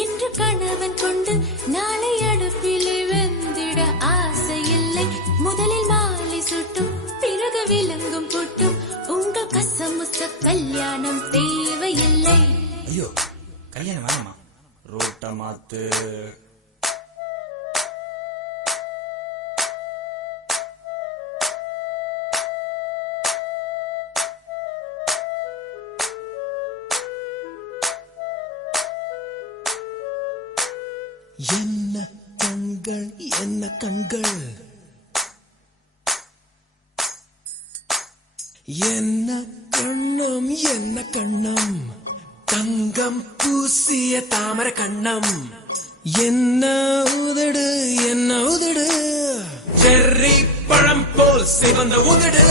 இன்று கணவன் கொண்டு நாளை அடுப்பிலே வெந்திட ஆசை இல்லை. முதலில் மாலை சுட்டும் பிறகு விலங்கும் புட்டும் உங்கள் கசமுச கல்யாணம் தேவையில்லை. ஐயோ கல்யாணம் வேணாமா, ரோட்ட மாத்து. என்ன கண்கள் என்ன கண்கள், என்ன கண்ணம் என்ன கண்ணம், தங்கம் பூசிய தாமர கண்ணம். என்ன உதடு என்ன உதடு, செர்ரி பழம் போல் சிவந்த உதடு.